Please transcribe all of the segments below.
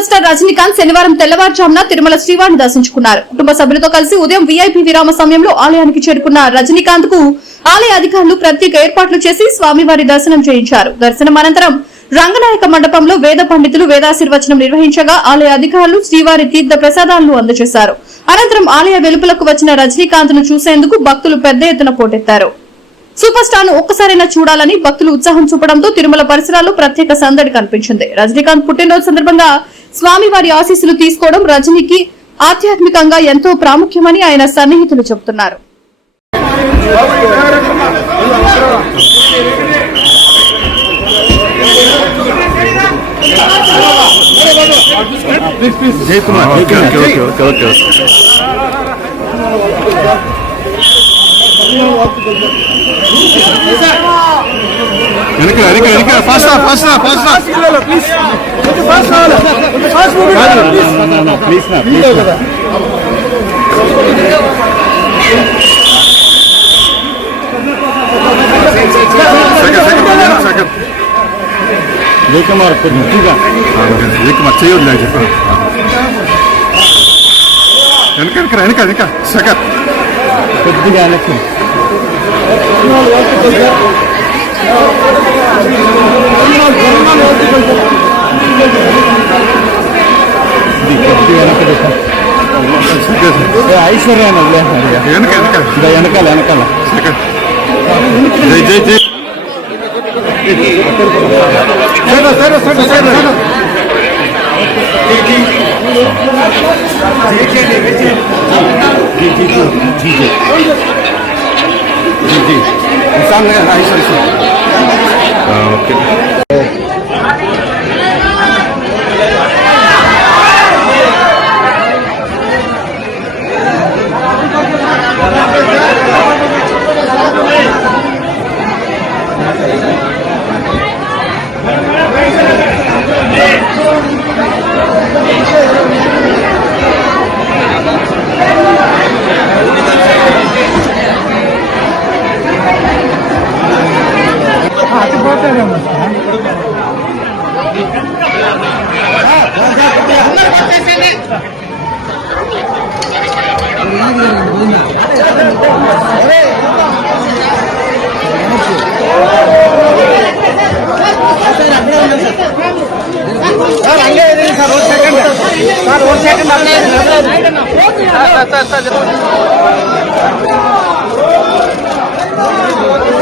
Super star Rajinikanth శనివారం తెల్లవారుజామున తిరుమల శ్రీవారిని దర్శించుకున్నారు. కుటుంబ సభ్యులతో కలిసి ఉదయం వీఐపీ విరామ సమయంలో ఆలయానికి చేరుకున్న రజనీకాంత్ కు ఆలయ అధికారులు ప్రత్యేక ఏర్పాట్లు చేసి స్వామివారి దర్శనం చేయించారు. దర్శనం అనంతరం రంగనాయక మండపంలో వేద పండితులు వేదాశీర్వచనం నిర్వహించగా ఆలయ అధికారులు శ్రీవారి తీర్థ ప్రసాదాలను అందజేశారు. అనంతరం ఆలయ వెలుపలకు వచ్చిన రజనీకాంత్ ను చూసేందుకు భక్తులు పెద్ద ఎత్తున పోటెత్తారు. సూపర్ స్టార్ ను ఒక్కసారైనా చూడాలని భక్తులు ఉత్సాహం చూపడంతో తిరుమల పరిసరాల్లో ప్రత్యేక సందడి కనిపించింది. రజనీకాంత్ పుట్టినరోజు సందర్భంగా స్వామివారి ఆశీస్సులు తీసుకోవడం రజనీకి ఆధ్యాత్మికంగా ఎంతో ప్రాముఖ్యమని ఆయన సన్నిహితులు చెబుతున్నారు. జయకుమార్ చేయొద్దు చెప్పారు వెనక సెకండ్ కొద్దిగా వెనక్కి ఐశ్వర్య వెనకాల వెనకాల జై జై జై ఓకే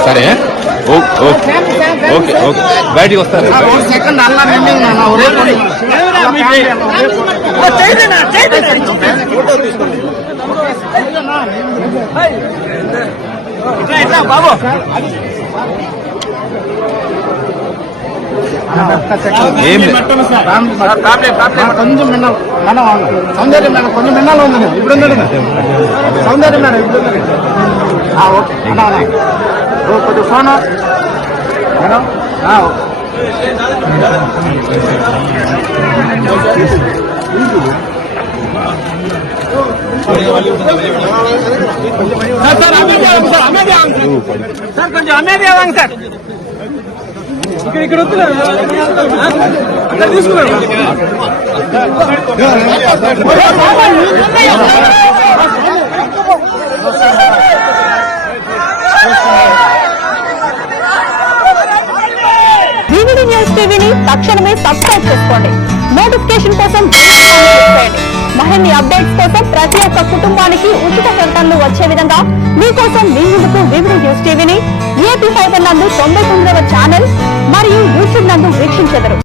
సరే ఓకే ఓకే ఓకే బయటికి వస్తారు. బాబు కొంచెం మిన్నలు సౌందర్యం మేడం కొంచెం మిన్నాలు ఉంది ఇప్పుడు సౌందర్యం మేడం ఇప్పుడు ఓకే కొంచెం ఫోన్ మేడం సార్ కొంచెం అమ్మేది ఏదాండి సార్ ఇక్కడ తీసుకున్నాడు. వివిడి న్యూస్ టీవీని తక్షణమే సబ్స్క్రైబ్ చేసుకోండి. నోటిఫికేషన్ కోసం చేయండి. మరిన్ని అప్డేట్స్ కోసం ప్రతి ఒక్క కుటుంబానికి ఉచిత ప్రకటనలు వచ్చే విధంగా మీకోసం మీ ముందుకు వివిడి న్యూస్ టీవీని ఏపీ ఫైబర్ నందు 99వ ఛానల్ మరియు యూట్యూబ్ నందు వీక్షించెదరు.